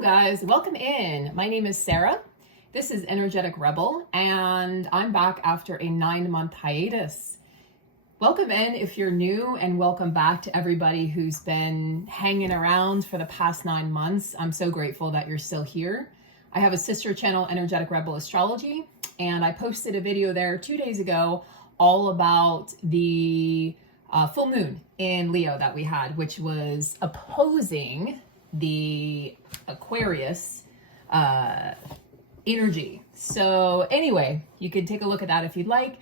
Hello guys, welcome in. My name is Sarah. This is Energetic Rebel and I'm back after a 9-month hiatus. Welcome in if you're new, and welcome back to everybody who's been hanging around for the past 9 months. I'm so grateful that you're still here. I have a sister channel, Energetic Rebel Astrology, and I posted a video there 2 days ago all about the full moon in Leo that we had, which was opposing the Aquarius energy. So anyway, you could take a look at that if you'd like.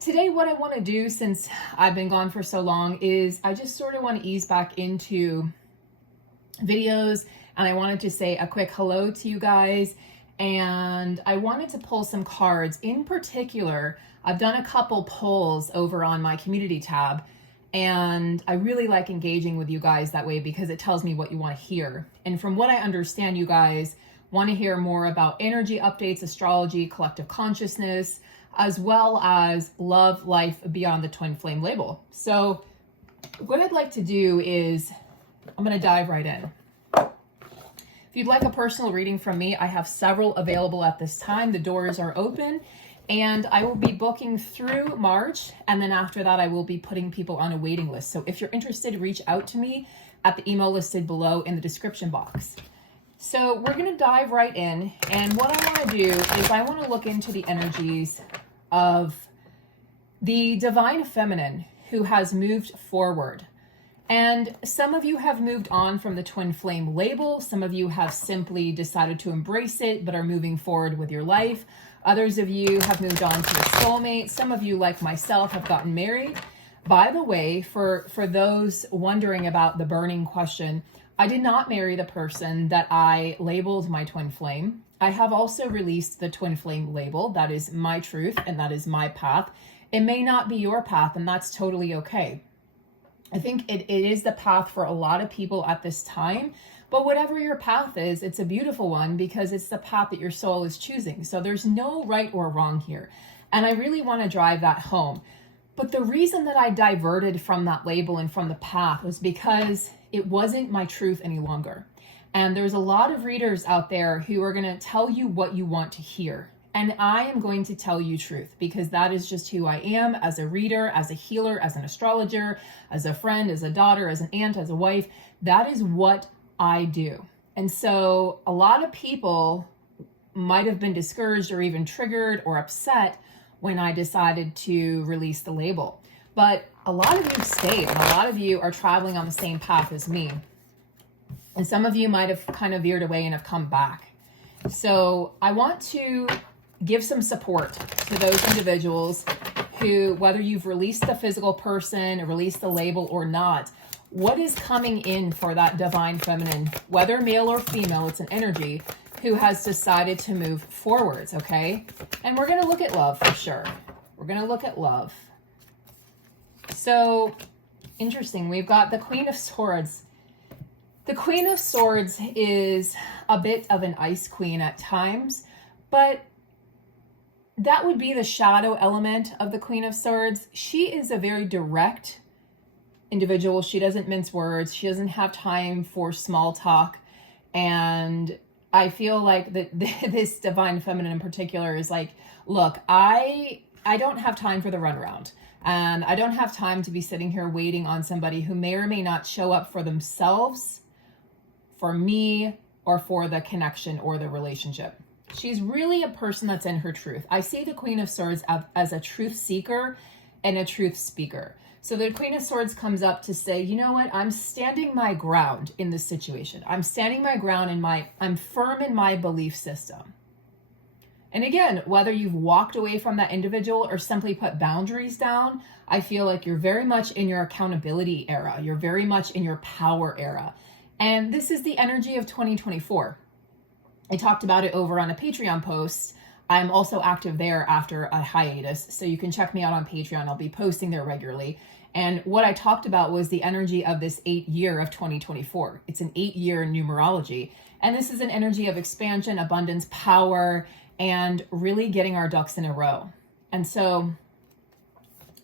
Today, what I want to do, since I've been gone for so long, is I just sort of want to ease back into videos, and I wanted to say a quick hello to you guys, and I wanted to pull some cards. In particular, I've done a couple polls over on my community tab, and I really like engaging with you guys that way because it tells me what you want to hear. And from what I understand, you guys want to hear more about energy updates, astrology, collective consciousness, as well as love, life beyond the twin flame label. So what I'd like to do is I'm going to dive right in. If you'd like a personal reading from me, I have several available at this time. The doors are open, and I will be booking through March, and then after that I will be putting people on a waiting list. So if you're interested, reach out to me at the email listed below in the description box. So we're going to dive right in, and what I want to do is I want to look into the energies of the divine feminine who has moved forward. And some of you have moved on from the twin flame label. Some of you have simply decided to embrace it but are moving forward with your life. Others of you have moved on to a soulmate. Some of you, like myself, have gotten married. By the way, for those wondering about the burning question, I did not marry the person that I labeled my twin flame. I have also released the twin flame label. That is my truth and that is my path. It may not be your path, and that's totally okay. I think it is the path for a lot of people at this time, but whatever your path is, it's a beautiful one because it's the path that your soul is choosing. So there's no right or wrong here. And I really want to drive that home. But the reason that I diverted from that label and from the path was because it wasn't my truth any longer. And there's a lot of readers out there who are going to tell you what you want to hear. And I am going to tell you truth because that is just who I am as a reader, as a healer, as an astrologer, as a friend, as a daughter, as an aunt, as a wife. That is what I do. And so a lot of people might have been discouraged or even triggered or upset when I decided to release the label. But a lot of you stayed, and a lot of you are traveling on the same path as me. And some of you might have kind of veered away and have come back. So I want to give some support to those individuals who, whether you've released the physical person or released the label or not, what is coming in for that divine feminine, whether male or female, it's an energy, who has decided to move forwards, okay? And we're going to look at love for sure. We're going to look at love. So, interesting. We've got the Queen of Swords. The Queen of Swords is a bit of an ice queen at times, but that would be the shadow element of the Queen of Swords. She is a very direct individual. She doesn't mince words. She doesn't have time for small talk. And I feel like that this divine feminine in particular is like, look, I don't have time for the runaround. And I don't have time to be sitting here waiting on somebody who may or may not show up for themselves, for me, or for the connection or the relationship. She's really a person that's in her truth. I see the Queen of Swords as a truth seeker and a truth speaker. So the Queen of Swords comes up to say, you know what? I'm standing my ground in this situation. I'm standing my ground I'm firm in my belief system. And again, whether you've walked away from that individual or simply put boundaries down, I feel like you're very much in your accountability era. You're very much in your power era. And this is the energy of 2024. I talked about it over on a Patreon post. I'm also active there after a hiatus, so you can check me out on Patreon. I'll be posting there regularly. And what I talked about was the energy of this 8th year of 2024. It's an 8-year numerology. And this is an energy of expansion, abundance, power, and really getting our ducks in a row. And so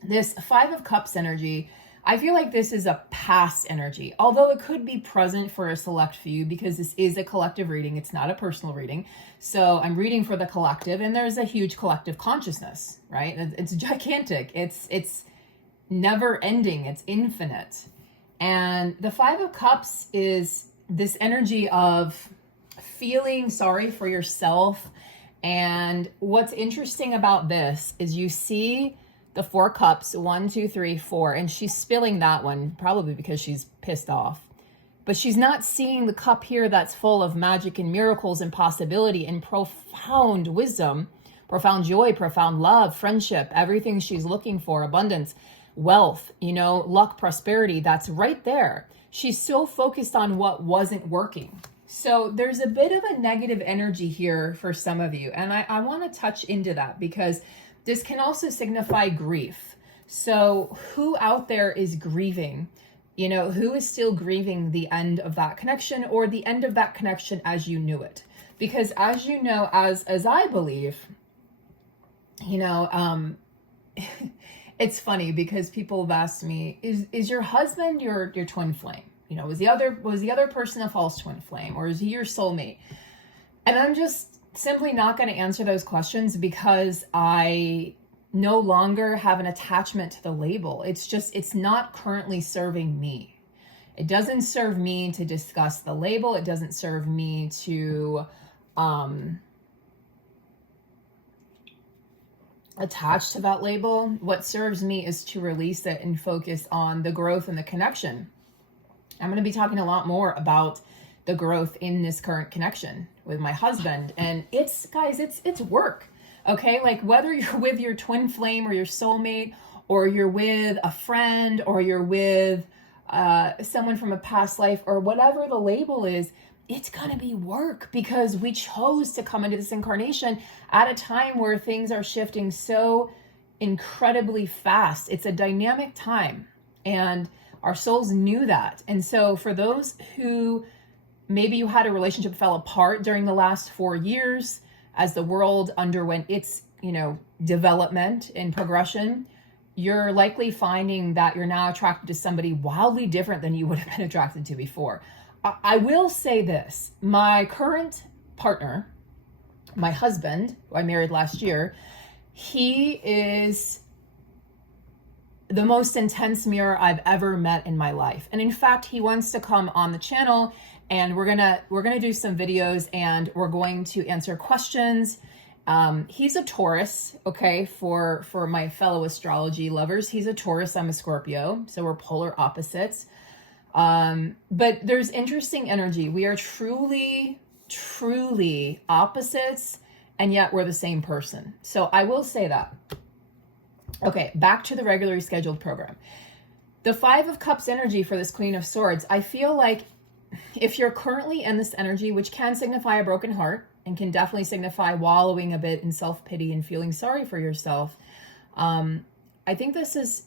this 5 of Cups energy, I feel like this is a past energy, although it could be present for a select few because this is a collective reading. It's not a personal reading. So I'm reading for the collective, and there's a huge collective consciousness, right? It's gigantic. It's never ending. It's infinite. And the Five of Cups is this energy of feeling sorry for yourself. And what's interesting about this is you see the Four Cups, 1, 2, 3, 4, and she's spilling that one probably because she's pissed off. But she's not seeing the cup here that's full of magic and miracles and possibility and profound wisdom, profound joy, profound love, friendship, everything she's looking for, abundance, wealth, luck, prosperity, that's right there. She's so focused on what wasn't working. So there's a bit of a negative energy here for some of you. And I want to touch into that because this can also signify grief. So who out there is grieving? Who is still grieving the end of that connection or the end of that connection as you knew it? Because as you know, as I believe, it's funny because people have asked me, is your husband your twin flame? Was the other person a false twin flame, or is he your soulmate? And I'm just simply not going to answer those questions because I no longer have an attachment to the label. It's not currently serving me. It doesn't serve me to discuss the label. It doesn't serve me to attach to that label. What serves me is to release it and focus on the growth and the connection. I'm going to be talking a lot more about the growth in this current connection with my husband. And it's work. Okay. Like whether you're with your twin flame or your soulmate, or you're with a friend, or you're with someone from a past life, or whatever the label is, it's going to be work because we chose to come into this incarnation at a time where things are shifting so incredibly fast. It's a dynamic time, and our souls knew that. And so for those who maybe you had a relationship fell apart during the last 4 years as the world underwent its, development and progression, you're likely finding that you're now attracted to somebody wildly different than you would have been attracted to before. I will say this, my current partner, my husband, who I married last year, he is the most intense mirror I've ever met in my life. And in fact, he wants to come on the channel, and we're gonna do some videos, and we're going to answer questions. He's a Taurus, okay, for my fellow astrology lovers. He's a Taurus, I'm a Scorpio, so we're polar opposites. But there's interesting energy. We are truly, truly opposites, and yet we're the same person. So I will say that. Okay, back to the regularly scheduled program. The Five of Cups energy for this Queen of Swords, I feel like if you're currently in this energy, which can signify a broken heart and can definitely signify wallowing a bit in self-pity and feeling sorry for yourself, I think this is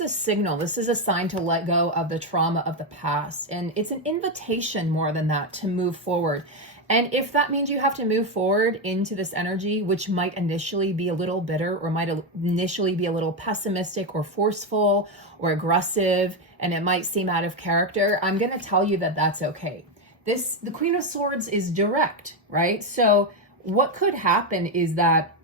a signal. This is a sign to let go of the trauma of the past. And it's an invitation more than that to move forward. And if that means you have to move forward into this energy, which might initially be a little bitter, or might initially be a little pessimistic or forceful or aggressive, and it might seem out of character, I'm going to tell you that that's okay. The Queen of Swords is direct, right? So what could happen is that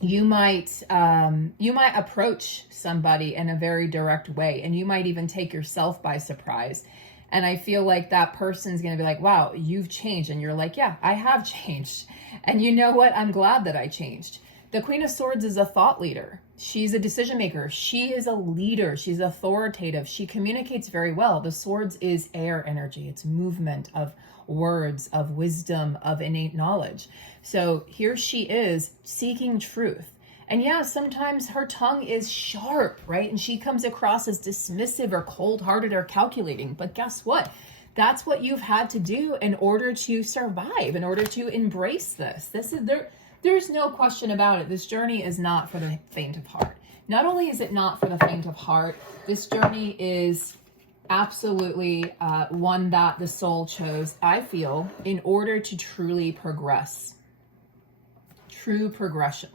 you might approach somebody in a very direct way, and you might even take yourself by surprise. And I feel like that person's going to be like, wow, you've changed. And you're like, yeah, I have changed. And you know what? I'm glad that I changed. The Queen of Swords is a thought leader. She's a decision maker. She is a leader. She's authoritative. She communicates very well. The Swords is air energy. It's movement of words, of wisdom, of innate knowledge. So here she is seeking truth. And yeah, sometimes her tongue is sharp, right? And she comes across as dismissive or cold-hearted or calculating. But guess what? That's what you've had to do in order to survive, in order to embrace this. There's no question about it. This journey is not for the faint of heart. Not only is it not for the faint of heart, this journey is absolutely one that the soul chose, I feel, in order to truly progress. True progression.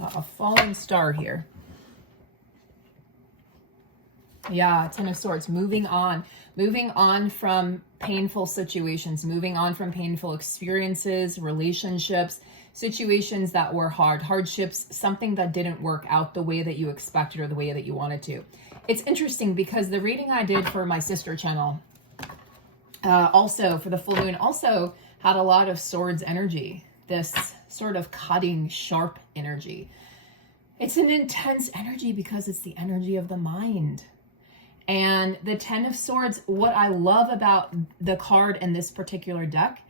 a falling star here. Yeah, Ten of Swords, moving on from painful situations, moving on from painful experiences, relationships, situations that were hardships, something that didn't work out the way that you expected or the way that you wanted to. It's interesting because the reading I did for my sister channel, also for the full moon, also had a lot of swords energy, this sort of cutting, sharp energy. It's an intense energy because it's the energy of the mind. And the Ten of Swords, what I love about the card in this particular deck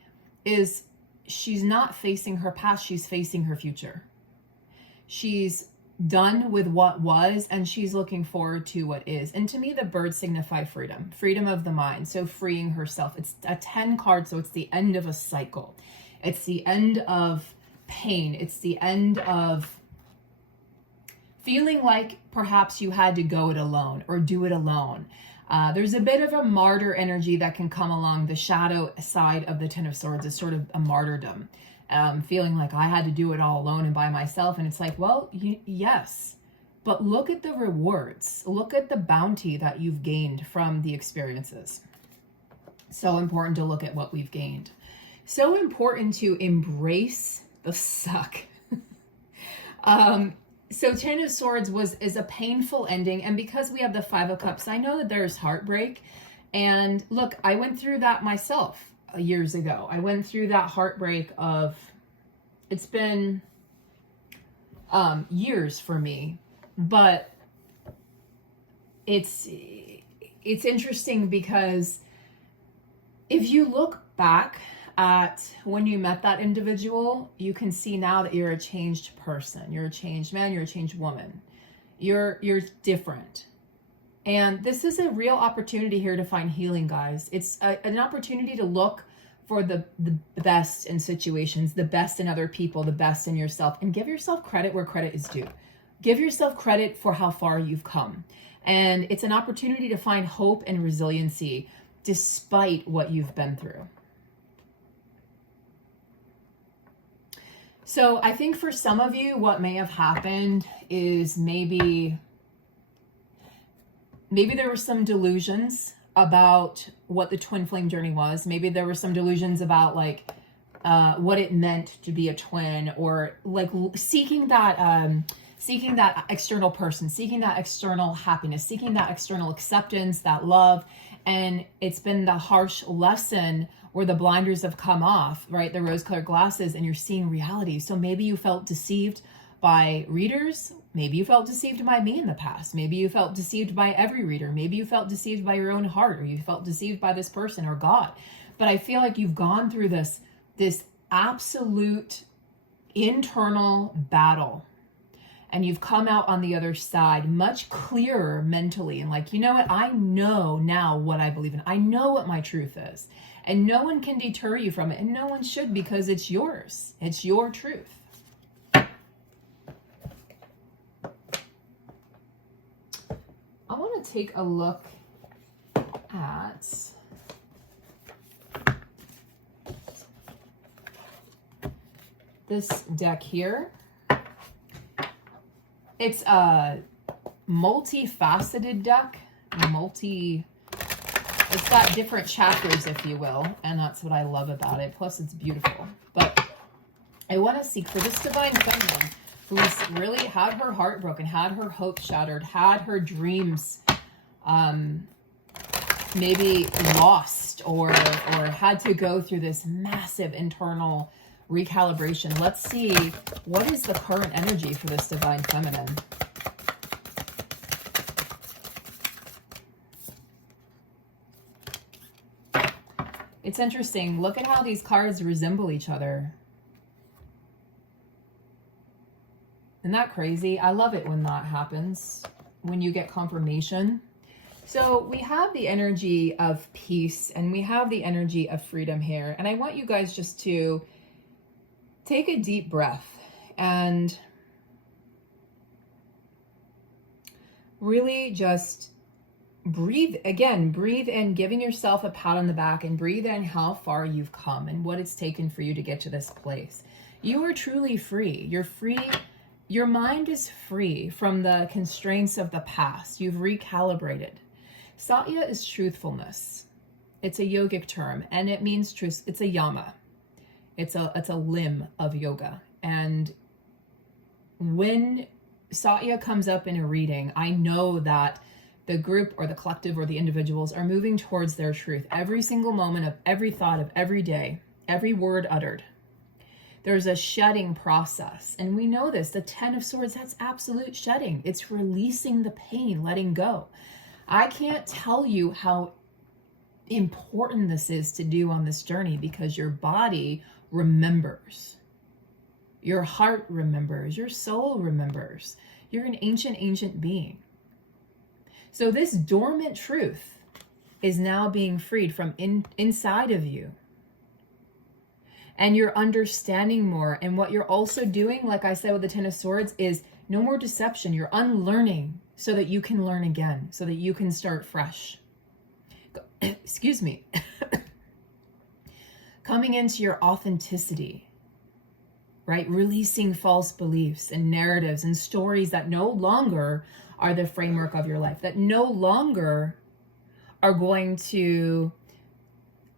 is she's not facing her past, she's facing her future. She's done with what was and she's looking forward to what is. And to me, the birds signify freedom, freedom of the mind. So freeing herself. It's a 10 card, so it's the end of a cycle. It's the end of pain. It's the end of feeling like perhaps you had to go it alone or do it alone. There's a bit of a martyr energy that can come along. The shadow side of the Ten of Swords is sort of a martyrdom. Feeling like I had to do it all alone and by myself. And it's like, well, yes, but look at the rewards. Look at the bounty that you've gained from the experiences. So important to look at what we've gained. So important to embrace the suck. So Ten of Swords is a painful ending. And because we have the Five of Cups, I know that there's heartbreak. And look, I went through that myself years ago. I went through that heartbreak of, it's been years for me, but it's interesting because if you look back at when you met that individual, you can see now that you're a changed person. You're a changed man, you're a changed woman. You're different. And this is a real opportunity here to find healing, guys. It's an opportunity to look for the best in situations, the best in other people, the best in yourself, and give yourself credit where credit is due. Give yourself credit for how far you've come. And it's an opportunity to find hope and resiliency despite what you've been through. So I think for some of you, what may have happened is maybe there were some delusions about what the twin flame journey was. Maybe there were some delusions about like what it meant to be a twin, or like seeking that external person, seeking that external happiness, seeking that external acceptance, that love. And it's been the harsh lesson where the blinders have come off, right? The rose-colored glasses, and you're seeing reality. So maybe you felt deceived by readers. Maybe you felt deceived by me in the past. Maybe you felt deceived by every reader. Maybe you felt deceived by your own heart, or you felt deceived by this person or God. But I feel like you've gone through this absolute internal battle, and you've come out on the other side much clearer mentally. And like, you know what? I know now what I believe in. I know what my truth is. And no one can deter you from it. And no one should, because it's yours. It's your truth. I want to take a look at this deck here. It's a multifaceted deck, it's got different chapters, if you will, and that's what I love about it. Plus, it's beautiful. But I want to seek for this divine feminine who's really had her heart broken, had her hope shattered, had her dreams maybe lost, or had to go through this massive internal recalibration. Let's see, what is the current energy for this divine feminine? It's interesting. Look at how these cards resemble each other. Isn't that crazy? I love it when that happens, when you get confirmation. So we have the energy of peace and we have the energy of freedom here. And I want you guys just to take a deep breath and really just breathe. Again, breathe in, giving yourself a pat on the back, and breathe in how far you've come and what it's taken for you to get to this place. You are truly free. You're free your mind is free from the constraints of the past. You've recalibrated. Satya is truthfulness. It's a yogic term, and it means truth. It's a yama. It's a limb of yoga. And when Satya comes up in a reading, I know that the group or the collective or the individuals are moving towards their truth. Every single moment of every thought of every day, every word uttered. There's a shedding process. And we know this, the 10 of Swords, that's absolute shedding. It's releasing the pain, letting go. I can't tell you how important this is to do on this journey, because your body remembers. Your heart remembers. Your soul remembers. You're an ancient being. So this dormant truth is now being freed from inside of you. And you're understanding more. And what you're also doing, like I said with the 10 of Swords, is no more deception. You're unlearning so that you can learn again, so that you can start fresh. Excuse me. Coming into your authenticity, right? Releasing false beliefs and narratives and stories that no longer are the framework of your life, that no longer are going to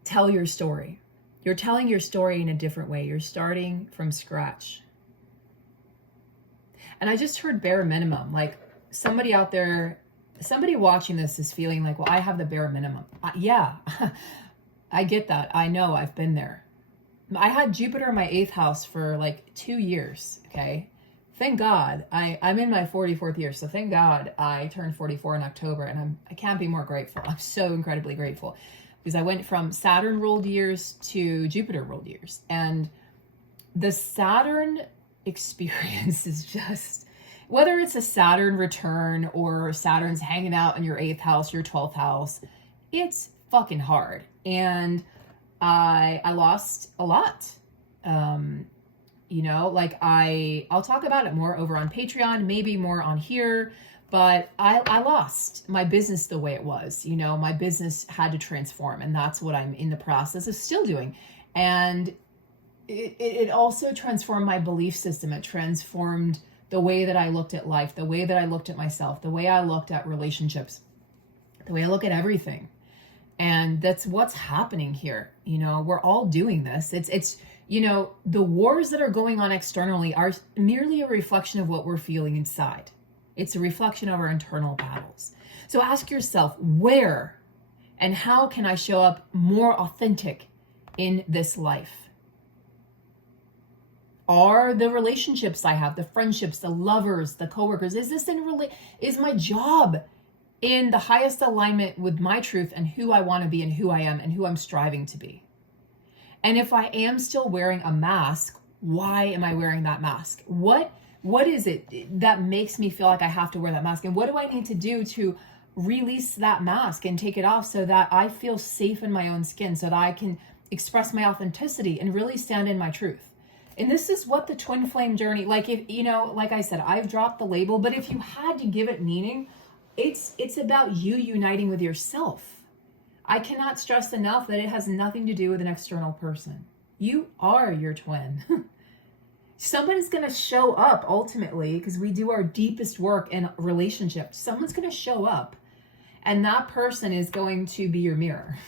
tell your story. You're telling your story in a different way. You're starting from scratch. And I just heard bare minimum. Like somebody out there, somebody watching this is feeling like, well, I have the bare minimum. Yeah, I get that. I know, I've been there. I had Jupiter in my 8th house for like 2 years, okay? Thank God, I'm in my 44th year, so thank God I turned 44 in October, and I can't be more grateful. I'm so incredibly grateful, because I went from Saturn ruled years to Jupiter ruled years. And the Saturn experience is just, whether it's a Saturn return or Saturn's hanging out in your 8th house, your 12th house, it's fucking hard. And I lost a lot. You know, like I'll talk about it more over on Patreon, maybe more on here, but I lost my business the way it was. You know, my business had to transform, and that's what I'm in the process of still doing. And it also transformed my belief system. It transformed the way that I looked at life, the way that I looked at myself, the way I looked at relationships, the way I look at everything. And that's what's happening here. You know, we're all doing this. It's, you know, the wars that are going on externally are merely a reflection of what we're feeling inside. It's a reflection of our internal battles. So ask yourself, where and how can I show up more authentic in this life? Are the relationships I have, the friendships, the lovers, the coworkers, is my job in the highest alignment with my truth and who I want to be and who I am and who I'm striving to be? And if I am still wearing a mask, why am I wearing that mask? What is it that makes me feel like I have to wear that mask? And what do I need to do to release that mask and take it off so that I feel safe in my own skin, so that I can express my authenticity and really stand in my truth? And this is what the twin flame journey, like, if, you know, like I said, I've dropped the label, but if you had to give it meaning, it's about you uniting with yourself. I cannot stress enough that it has nothing to do with an external person. You are your twin. Someone's going to show up ultimately, because we do our deepest work in relationships. Someone's going to show up, and that person is going to be your mirror.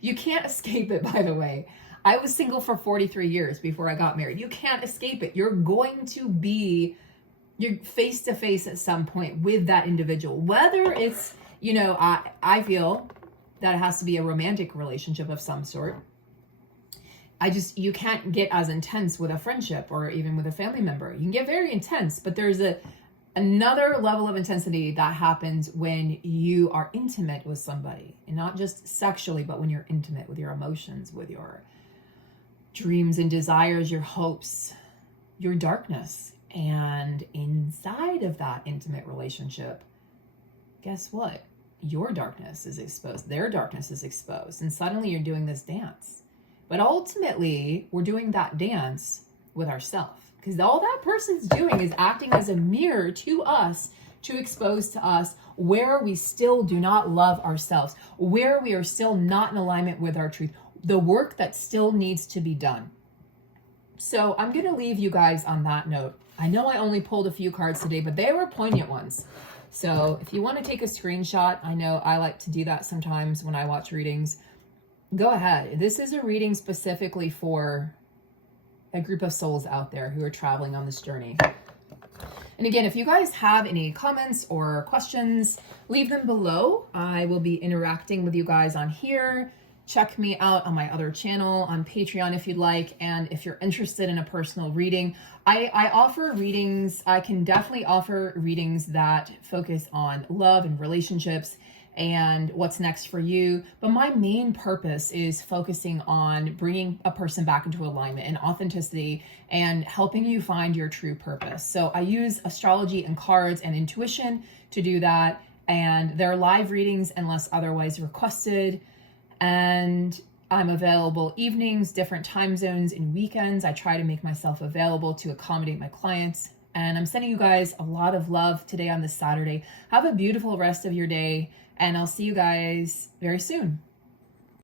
You can't escape it, by the way. I was single for 43 years before I got married. You can't escape it. You're going to be, you're face to face at some point with that individual. Whether it's, you know, I feel that it has to be a romantic relationship of some sort. You can't get as intense with a friendship or even with a family member. You can get very intense, but there's another level of intensity that happens when you are intimate with somebody, and not just sexually, but when you're intimate with your emotions, with your dreams and desires, your hopes, your darkness. And inside of that intimate relationship, guess what? Your darkness is exposed. Their darkness is exposed. And suddenly you're doing this dance. But ultimately, we're doing that dance with ourselves, because all that person's doing is acting as a mirror to us, to expose to us where we still do not love ourselves, where we are still not in alignment with our truth, the work that still needs to be done. So I'm going to leave you guys on that note. I know I only pulled a few cards today, but they were poignant ones. So if you want to take a screenshot, I know I like to do that sometimes when I watch readings. Go ahead. This is a reading specifically for a group of souls out there who are traveling on this journey. And again, if you guys have any comments or questions, leave them below. I will be interacting with you guys on here. Check me out on my other channel on Patreon if you'd like. And if you're interested in a personal reading, I offer readings. I can definitely offer readings that focus on love and relationships and what's next for you. But my main purpose is focusing on bringing a person back into alignment and authenticity and helping you find your true purpose. So I use astrology and cards and intuition to do that. And they're live readings unless otherwise requested. And I'm available evenings, different time zones, and weekends. I try to make myself available to accommodate my clients. And I'm sending you guys a lot of love today on this Saturday. Have a beautiful rest of your day, and I'll see you guys very soon.